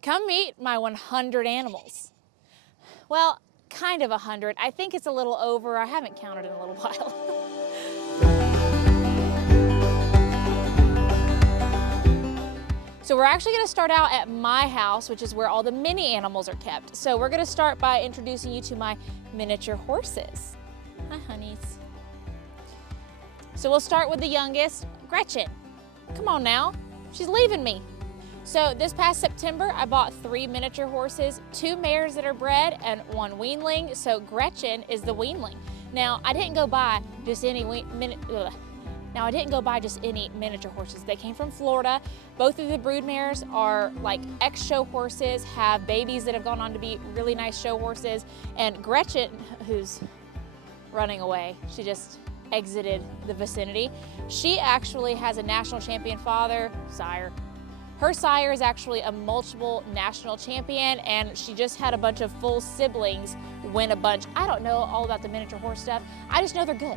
Come meet my 100 animals. Well, kind of 100. I think it's a little over. I haven't counted in a little while. So we're actually gonna start out at my house, which is where all the mini animals are kept. So we're gonna start by introducing you to my miniature horses. Hi, honeys. So we'll start with the youngest, Gretchen. Come on now, she's leaving me. So this past September, I bought 3 miniature horses, 2 mares that are bred and 1 weanling. So Gretchen is the weanling. Now I didn't go buy just any miniature horses. They came from Florida. Both of the Broodmares are like ex-show horses, have babies that have gone on to be really nice show horses. And Gretchen, who's running away, she just exited the vicinity. She actually has a national champion sire. Her sire is actually a multiple national champion, and she just had a bunch of full siblings win a bunch. I don't know all about the miniature horse stuff. I just know they're good.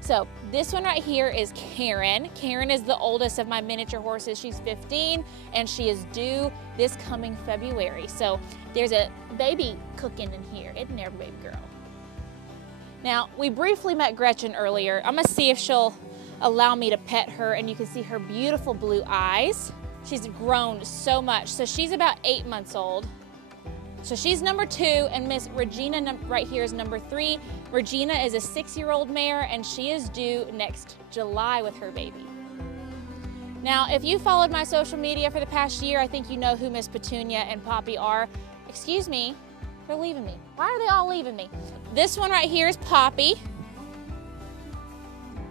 So this one right here is Karen. Karen is the oldest of my miniature horses. She's 15 and she is due this coming February. So there's a baby cooking in here, isn't there, baby girl? Now, we briefly met Gretchen earlier. I'm gonna see if she'll allow me to pet her, and you can see her beautiful blue eyes. She's grown so much. So she's about 8 months old. So she's number 2, and Miss Regina right here is number 3. Regina is a 6-year-old mare, and she is due next July with her baby. Now, if you followed my social media for the past year, I think you know who Miss Petunia and Poppy are. Excuse me, they're leaving me. Why are they all leaving me? This one right here is Poppy.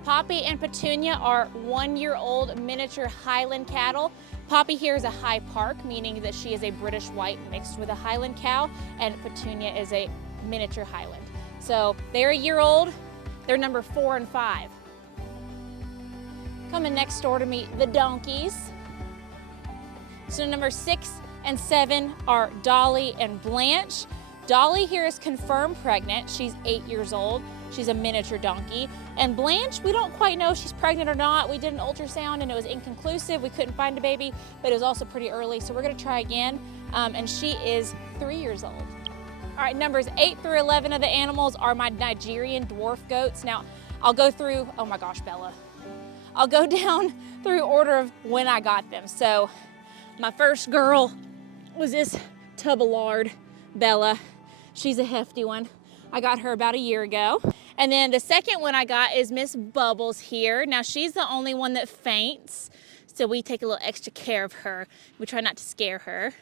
Poppy and Petunia are 1-year-old miniature Highland cattle. Poppy here is a High Park, meaning that she is a British white mixed with a Highland cow, and Petunia is a miniature Highland. So they're a year old. They're number 4 and 5. Coming next door to meet the donkeys. So number 6 and 7 are Dolly and Blanche. Dolly here is confirmed pregnant. She's 8 years old. She's a miniature donkey. And Blanche, we don't quite know if she's pregnant or not. We did an ultrasound and it was inconclusive. We couldn't find a baby, but it was also pretty early. So we're gonna try again. And she is 3 years old. All right, numbers 8 through 11 of the animals are my Nigerian dwarf goats. Now, I'll go through, oh my gosh, Bella. I'll go down through order of when I got them. So my first girl was this tub of lard, Bella. She's a hefty one. I got her about a year ago. And then the second one I got is Miss Bubbles here. Now she's the only one that faints, so we take a little extra care of her. We try not to scare her.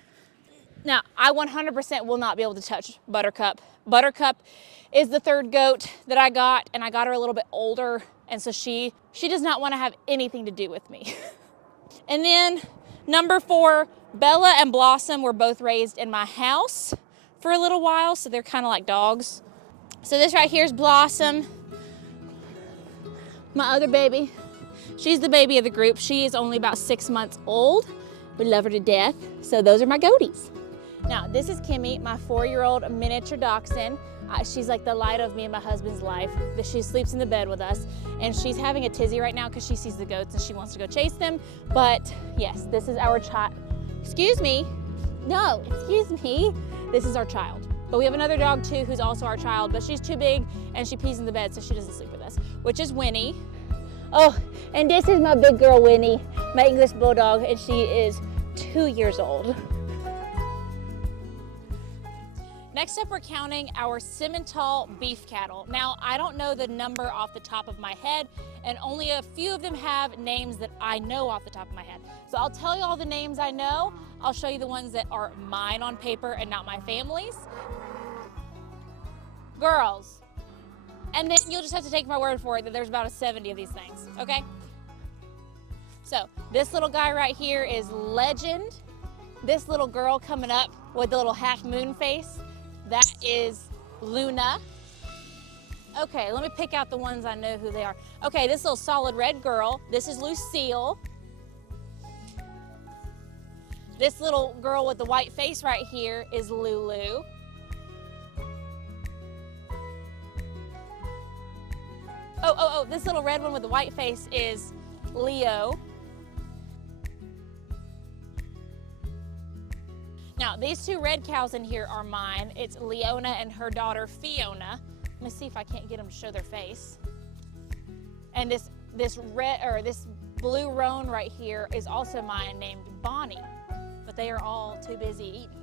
Now, I 100% will not be able to touch Buttercup. Buttercup is the third goat that I got, and I got her a little bit older, and so she does not want to have anything to do with me. And then number 4, Bella and Blossom were both raised in my house for a little while, so they're kind of like dogs. So this right here is Blossom, my other baby. She's the baby of the group. She is only about 6 months old. We love her to death. So those are my goaties. Now, this is Kimmy, my 4-year-old miniature dachshund. She's like the light of me and my husband's life. She sleeps in the bed with us, and she's having a tizzy right now because she sees the goats and she wants to go chase them. But yes, this is our child. Excuse me. No, excuse me. This is our child. But we have another dog too who's also our child, but she's too big and she pees in the bed, so she doesn't sleep with us, which is Winnie. Oh, and this is my big girl Winnie, my English bulldog, and she is 2 years old. Next up, we're counting our Simmental beef cattle. Now, I don't know the number off the top of my head, and only a few of them have names that I know off the top of my head. So I'll tell you all the names I know. I'll show you the ones that are mine on paper and not my family's. Girls. And then you'll just have to take my word for it that there's about a 70 of these things, okay? So this little guy right here is Legend. This little girl coming up with the little half moon face, that is Luna. Okay, let me pick out the ones I know who they are. Okay, this little solid red girl, this is Lucille. This little girl with the white face right here is Lulu. Oh, this little red one with the white face is Leo. Now, these two red cows in here are mine. It's Leona and her daughter Fiona. Let me see if I can't get them to show their face. And this blue roan right here is also mine, named Bonnie, but they are all too busy eating.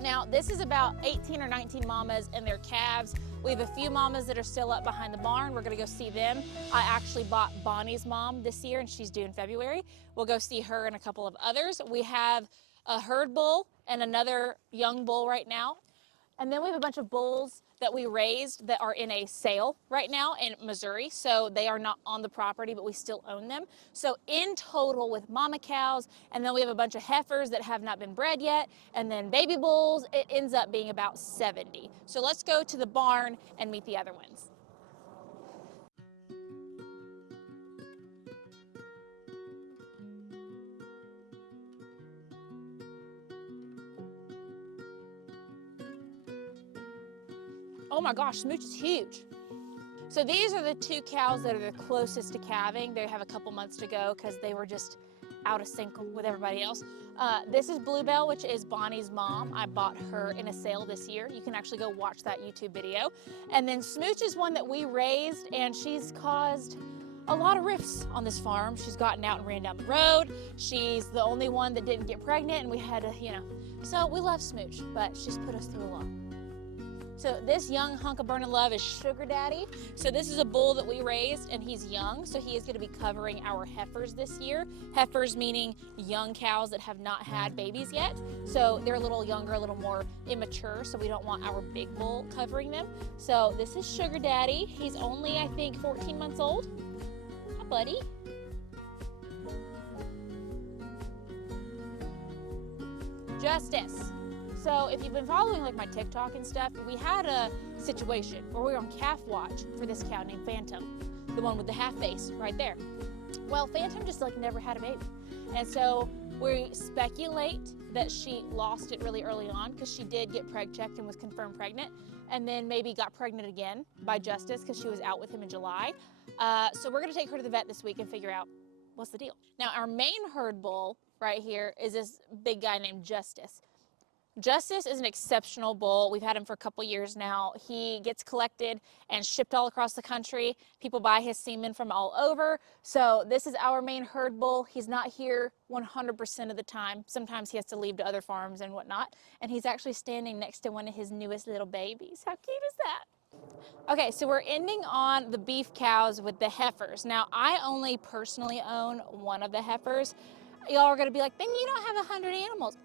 Now, this is about 18 or 19 mamas and their calves. We have a few mamas that are still up behind the barn. We're gonna go see them. I actually bought Bonnie's mom this year and she's due in February. We'll go see her and a couple of others. We have a herd bull and another young bull right now. And then we have a bunch of bulls that we raised that are in a sale right now in Missouri. So they are not on the property, but we still own them. So in total with mama cows, and then we have a bunch of heifers that have not been bred yet, and then baby bulls, it ends up being about 70. So let's go to the barn and meet the other ones. Oh my gosh, Smooch is huge. So these are the two cows that are the closest to calving. They have a couple months to go because they were just out of sync with everybody else. This is Bluebell, which is Bonnie's mom. I bought her in a sale this year. You can actually go watch that YouTube video. And then Smooch is one that we raised, and she's caused a lot of rifts on this farm. She's gotten out and ran down the road. She's the only one that didn't get pregnant, and we had to, So we love Smooch, but she's put us through a lot. So this young hunk of burning love is Sugar Daddy. So this is a bull that we raised, and he's young, so he is gonna be covering our heifers this year. Heifers meaning young cows that have not had babies yet. So they're a little younger, a little more immature, so we don't want our big bull covering them. So this is Sugar Daddy. He's only, I think, 14 months old. Hi, buddy. Justice. So if you've been following like my TikTok and stuff, we had a situation where we were on calf watch for this cow named Phantom, the one with the half face right there. Well, Phantom just like never had a baby. And so we speculate that she lost it really early on because she did get preg checked and was confirmed pregnant, and then maybe got pregnant again by Justice because she was out with him in July. So we're gonna take her to the vet this week and figure out what's the deal. Now our main herd bull right here is this big guy named Justice. Justice is an exceptional bull. We've had him for a couple years now. He gets collected and shipped all across the country. People buy his semen from all over. So this is our main herd bull. He's not here 100% of the time. Sometimes he has to leave to other farms and whatnot. And he's actually standing next to one of his newest little babies. How cute is that? Okay, so we're ending on the beef cows with the heifers. Now, I only personally own one of the heifers. Y'all are gonna be like, then you don't have 100 animals.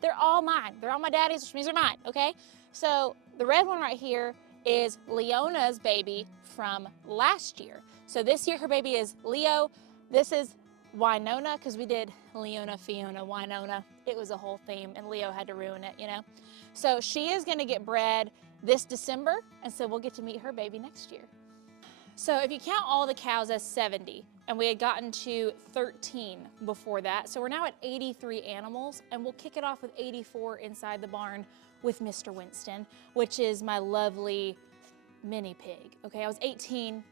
They're all mine. They're all my daddy's, which means they're mine, okay? So the red one right here is Leona's baby from last year. So this year her baby is Leo. This is Winona, because we did Leona, Fiona, Winona. It was a whole theme, and Leo had to ruin it, So she is gonna get bred this December, and so we'll get to meet her baby next year. So if you count all the cows as 70, and we had gotten to 13 before that, so we're now at 83 animals, and we'll kick it off with 84 inside the barn with Mr. Winston, which is my lovely mini pig, okay? I was 18,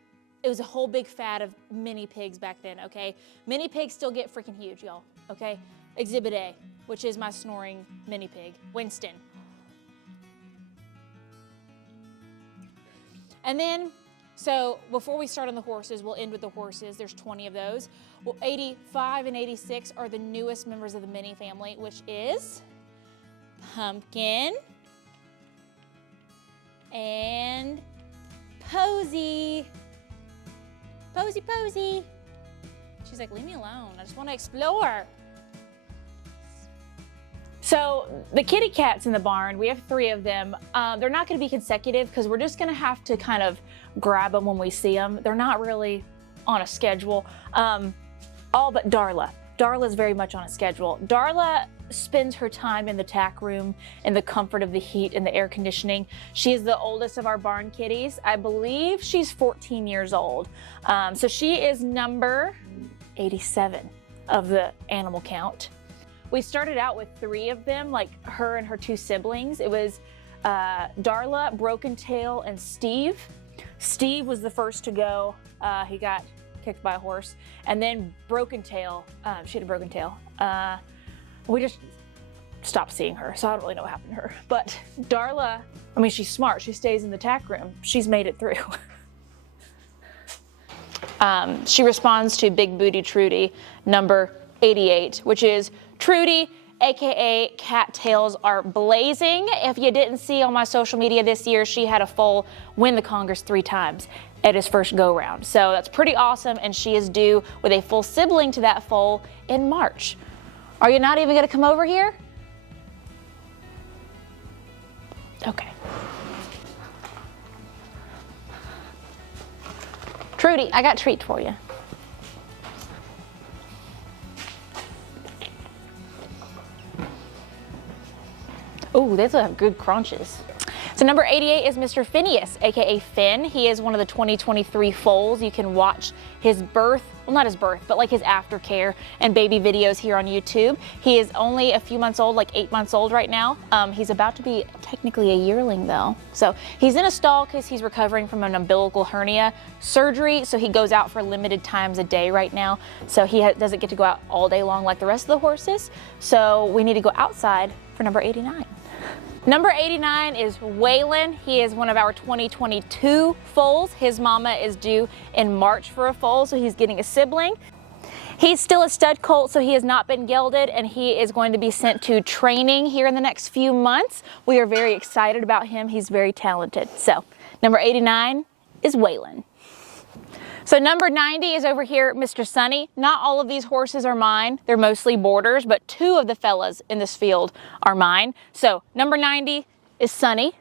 it was a whole big fad of mini pigs back then, okay? Mini pigs still get freaking huge, y'all, okay? Exhibit A, which is my snoring mini pig, Winston. And then, so before we start on the horses, we'll end with the horses. There's 20 of those. Well, 85 and 86 are the newest members of the mini family, which is Pumpkin and Posy. Posy, Posy. She's like, leave me alone. I just want to explore. So the kitty cats in the barn, we have 3 of them. They're not going to be consecutive because we're just going to have to kind of grab them when we see them. They're not really on a schedule. All but Darla. Darla's very much on a schedule. Darla spends her time in the tack room in the comfort of the heat and the air conditioning. She is the oldest of our barn kitties. I believe she's 14 years old. So she is number 87 of the animal count. We started out with 3 of them, like her and her 2 siblings. It was Darla, Broken Tail, and Steve. Steve was the first to go. He got kicked by a horse. And then broken tail, she had a broken tail. We just stopped seeing her, so I don't really know what happened to her. But Darla, I mean, she's smart. She stays in the tack room. She's made it through. She responds to Big Booty Trudy, number 88, which is Trudy, AKA cattails are blazing. If you didn't see on my social media this year, she had a foal win the Congress 3 times at his first go round. So that's pretty awesome, and she is due with a full sibling to that foal in March. Are you not even gonna come over here? Okay. Trudy, I got a treat for you. Oh, these have good crunches. So number 88 is Mr. Phineas, AKA Finn. He is one of the 2023 foals. You can watch his birth, well, not his birth, but like his aftercare and baby videos here on YouTube. He is only a few months old, like 8 months old right now. He's about to be technically a yearling though. So he's in a stall because he's recovering from an umbilical hernia surgery. So he goes out for limited times a day right now. So he doesn't get to go out all day long like the rest of the horses. So we need to go outside for number 89. Number 89 is Waylon. He is one of our 2022 foals. His mama is due in March for a foal, so he's getting a sibling. He's still a stud colt, so he has not been gelded, and he is going to be sent to training here in the next few months. We are very excited about him. He's very talented. So number 89 is Waylon. So number 90 is over here, Mr. Sunny. Not all of these horses are mine. They're mostly boarders, but 2 of the fellas in this field are mine. So number 90 is Sunny.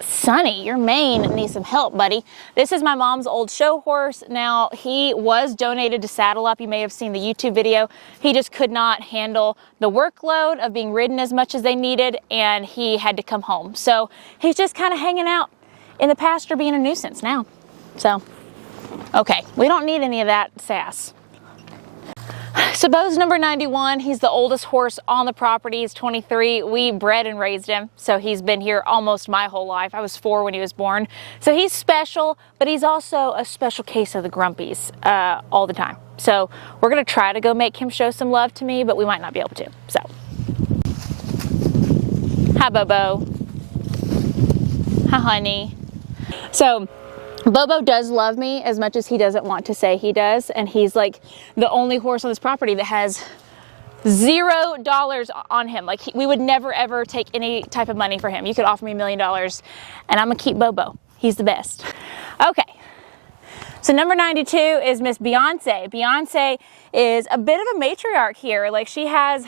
Sunny, your mane needs some help, buddy. This is my mom's old show horse. Now, he was donated to Saddle Up. You may have seen the YouTube video. He just could not handle the workload of being ridden as much as they needed, and he had to come home. So he's just kind of hanging out in the pasture being a nuisance now. So, okay, we don't need any of that sass. So Bo's number 91, he's the oldest horse on the property. He's 23. We bred and raised him, so he's been here almost my whole life. I was 4 when he was born. So he's special, but he's also a special case of the grumpies all the time. So we're gonna try to go make him show some love to me, but we might not be able to, so. Hi, Bobo. Hi, honey. So, Bobo does love me as much as he doesn't want to say he does, and he's like the only horse on this property that has $0 on him. Like we would never ever take any type of money for him. You could offer me $1 million and I'm gonna keep Bobo. He's the best. Okay, so number 92 is Miss Beyonce. Beyonce is a bit of a matriarch here. Like she has,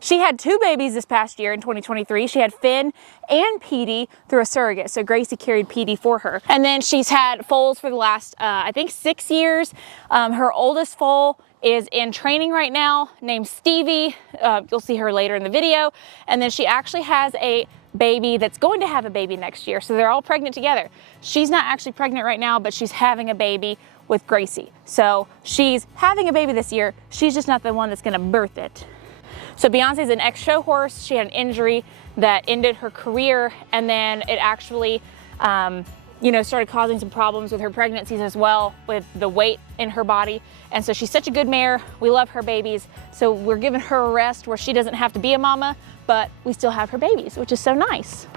she had 2 babies this past year in 2023. She had Finn and Petey through a surrogate. So Gracie carried Petey for her. And then she's had foals for the last, I think 6 years. Her oldest foal is in training right now, named Stevie. You'll see her later in the video. And then she actually has a baby that's going to have a baby next year. So they're all pregnant together. She's not actually pregnant right now, but she's having a baby with Gracie. So she's having a baby this year. She's just not the one that's gonna birth it. So Beyonce's an ex-show horse. She had an injury that ended her career, and then it actually, started causing some problems with her pregnancies as well, with the weight in her body. And so she's such a good mare. We love her babies. So we're giving her a rest where she doesn't have to be a mama, but we still have her babies, which is so nice.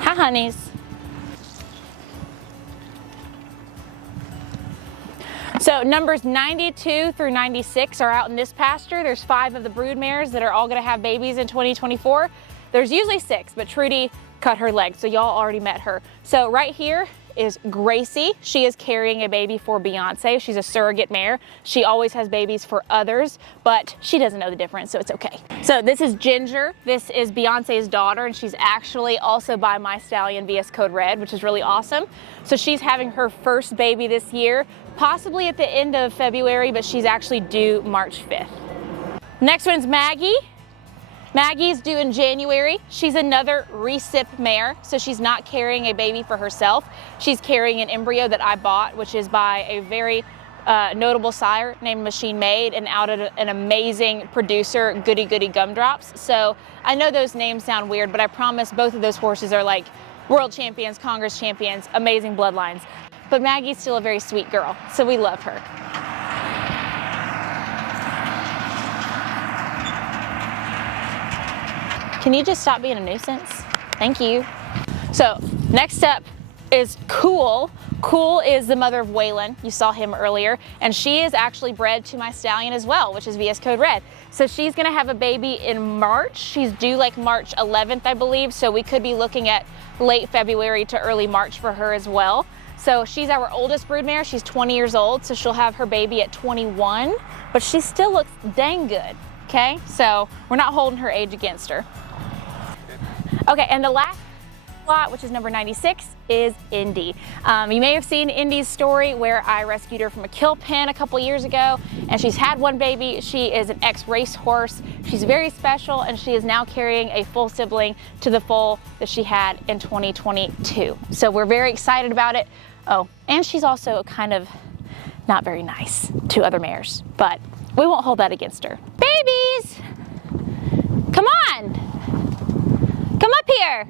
Hi, honeys. So numbers 92 through 96 are out in this pasture. There's 5 of the broodmares that are all gonna have babies in 2024. There's usually 6, but Trudy cut her leg, so y'all already met her. So right here is Gracie. She is carrying a baby for Beyonce. She's a surrogate mare. She always has babies for others, but she doesn't know the difference, so it's okay. So this is Ginger. This is Beyonce's daughter, and she's actually also by my stallion VS Code Red, which is really awesome. So she's having her first baby this year, possibly at the end of February, but she's actually due March 5th. Next one's Maggie. Maggie's due in January. She's another recip mare, so she's not carrying a baby for herself. She's carrying an embryo that I bought, which is by a very notable sire named Machine Made, and out of an amazing producer, Goody Goody Gumdrops. So I know those names sound weird, but I promise both of those horses are like world champions, Congress champions, amazing bloodlines. But Maggie's still a very sweet girl, so we love her. Can you just stop being a nuisance? Thank you. So next up is Cool. Cool is the mother of Waylon. You saw him earlier, and she is actually bred to my stallion as well, which is VS Code Red. So she's gonna have a baby in March. She's due like March 11th, I believe. So we could be looking at late February to early March for her as well. So she's our oldest broodmare. She's 20 years old, so she'll have her baby at 21, but she still looks dang good, okay? So we're not holding her age against her. Okay, and the last lot, which is number 96, is Indy. You may have seen Indy's story where I rescued her from a kill pen a couple years ago, and she's had one baby. She is an ex-race horse. She's very special, and she is now carrying a full sibling to the foal that she had in 2022. So we're very excited about it. Oh, and she's also kind of not very nice to other mares, but we won't hold that against her. Babies, come on, come up here.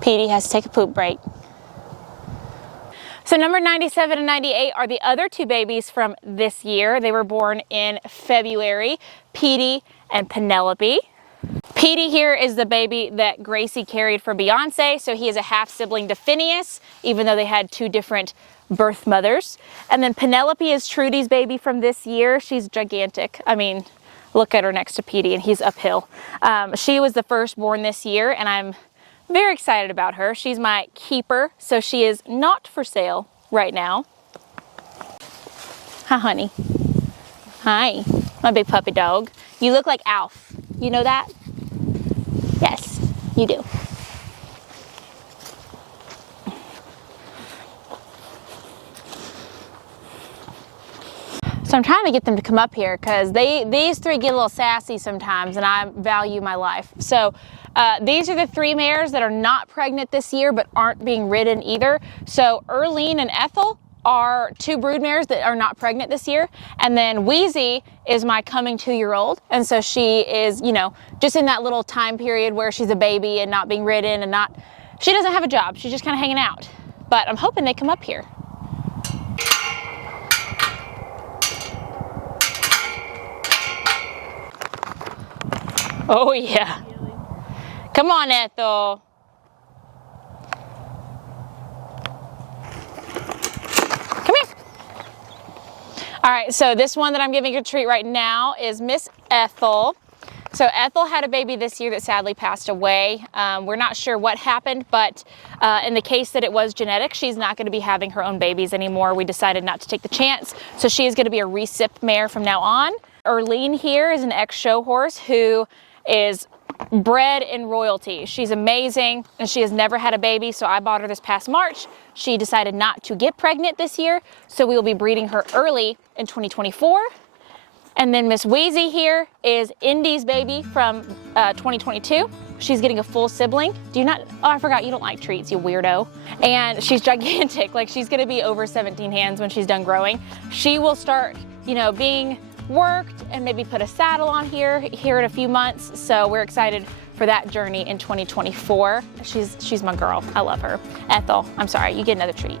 Petey has to take a poop break. So number 97 and 98 are the other two babies from this year. They were born in February, Petey and Penelope. Petey here is the baby that Gracie carried for Beyonce, so he is a half sibling to Phineas, even though they had two different birth mothers. And then Penelope is Trudy's baby from this year. She's gigantic. I mean, look at her next to Petey, and he's uphill. She was the firstborn this year, and I'm very excited about her. She's my keeper, so she is not for sale right now. Hi, honey. Hi, my big puppy dog. You look like Alf. You know that? Yes, you do. So I'm trying to get them to come up here because these three get a little sassy sometimes, and I value my life. So these are the three mares that are not pregnant this year but aren't being ridden either. So Earlene and Ethel are two broodmares that are not pregnant this year. And then Wheezy is my coming 2-year-old. And so she is, you know, just in that little time period where she's a baby and not being ridden and she doesn't have a job. She's just kind of hanging out. But I'm hoping they come up here. Oh yeah. Come on, Ethel. Come here. All right, so this one that I'm giving a treat right now is Miss Ethel. So Ethel had a baby this year that sadly passed away. We're not sure what happened, but in the case that it was genetic, she's not going to be having her own babies anymore. We decided not to take the chance. So she is going to be a recip mare from now on. Earlene here is an ex-show horse who is bred in royalty. She's amazing, and she has never had a baby, so I bought her this past March. She decided not to get pregnant this year, so we will be breeding her early in 2024. And then Miss Wheezy here is Indy's baby from 2022. She's getting a full sibling. Do you not, oh, I forgot you don't like treats, you weirdo. And she's gigantic, like she's gonna be over 17 hands when she's done growing. She will start, you know, being worked and maybe put a saddle on here in a few months. So we're excited for that journey in 2024. She's my girl, I love her. Ethel, I'm sorry, you get another treat.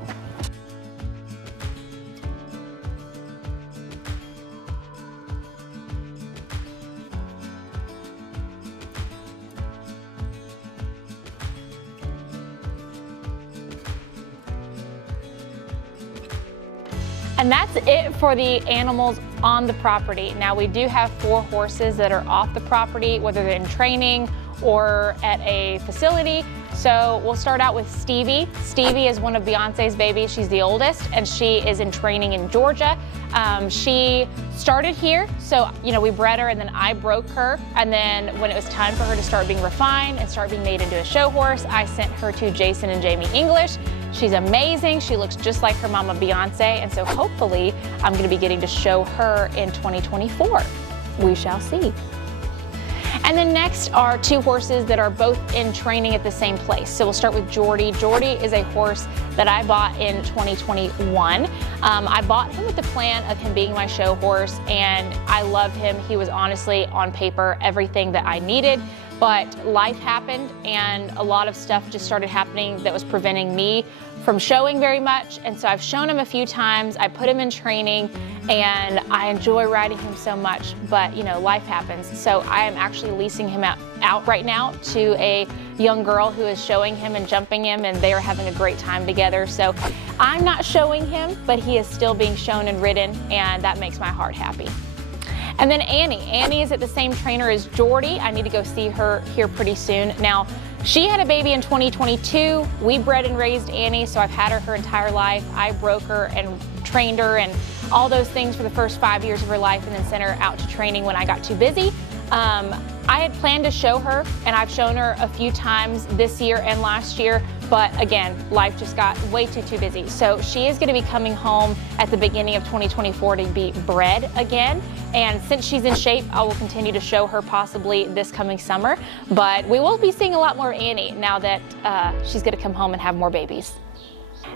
And that's it for the animals on the property. Now we do have 4 horses that are off the property, whether they're in training or at a facility. So we'll start out with Stevie. Stevie is one of Beyonce's babies. She's the oldest, and she is in training in Georgia. She started here, so you know we bred her, and then I broke her. And then when it was time for her to start being refined and start being made into a show horse, I sent her to Jason and Jamie English. She's amazing. She looks just like her mama Beyonce, and so hopefully I'm going to be getting to show her in 2024. We shall see. And then next are 2 horses that are both in training at the same place. So we'll start with Jordy. Jordy is a horse that I bought in 2021. I bought him with the plan of him being my show horse, and I love him. He was honestly, on paper, everything that I needed. But life happened and a lot of stuff just started happening that was preventing me from showing very much. And so I've shown him a few times, I put him in training, and I enjoy riding him so much, but you know, life happens. So I am actually leasing him out right now to a young girl who is showing him and jumping him, and they are having a great time together. So I'm not showing him, but he is still being shown and ridden, and that makes my heart happy. And then Annie. Annie is at the same trainer as Jordy. I need to go see her here pretty soon. Now, she had a baby in 2022. We bred and raised Annie, so I've had her entire life. I broke her and trained her and all those things for the first 5 years of her life, and then sent her out to training when I got too busy. I had planned to show her, and I've shown her a few times this year and last year, but again, life just got way too busy. So she is gonna be coming home at the beginning of 2024 to be bred again. And since she's in shape, I will continue to show her possibly this coming summer. But we will be seeing a lot more Annie now that she's gonna come home and have more babies.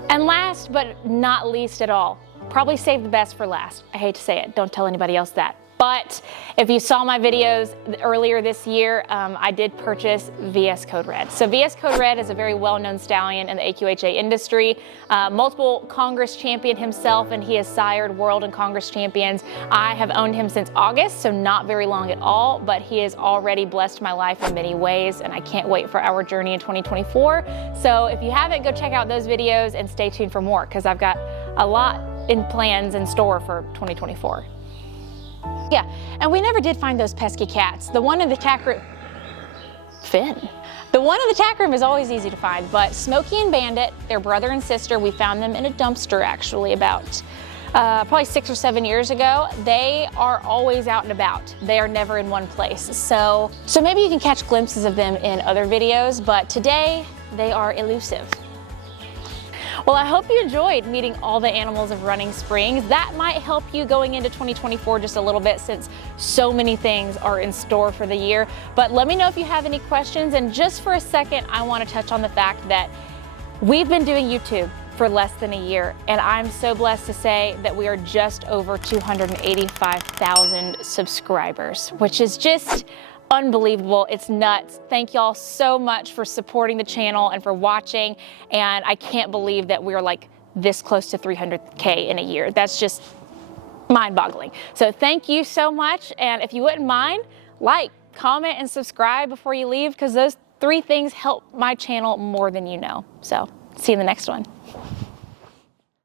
And last but not least at all, probably save the best for last. I hate to say it, don't tell anybody else that. But if you saw my videos earlier this year, I did purchase VS Code Red. So VS Code Red is a very well-known stallion in the AQHA industry, multiple Congress champion himself, and he has sired world and Congress champions. I have owned him since August, so not very long at all, but he has already blessed my life in many ways, and I can't wait for our journey in 2024. So if you haven't, go check out those videos and stay tuned for more, because I've got a lot in plans in store for 2024. Yeah, and we never did find those pesky cats. The one in the tack room, Finn. The one in the tack room is always easy to find, but Smokey and Bandit, their brother and sister, we found them in a dumpster actually about probably 6 or 7 years ago. They are always out and about. They are never in one place. So maybe you can catch glimpses of them in other videos, but today they are elusive. Well, I hope you enjoyed meeting all the animals of Running Springs. That might help you going into 2024 just a little bit, since so many things are in store for the year. But let me know if you have any questions. And just for a second, I want to touch on the fact that we've been doing YouTube for less than a year, and I'm so blessed to say that we are just over 285,000 subscribers, which is just unbelievable. It's nuts. Thank y'all so much for supporting the channel and for watching. And I can't believe that we're like this close to 300K in a year. That's just mind-boggling. So thank you so much. And if you wouldn't mind, like, comment, and subscribe before you leave, because those 3 things help my channel more than you know. So see you in the next one.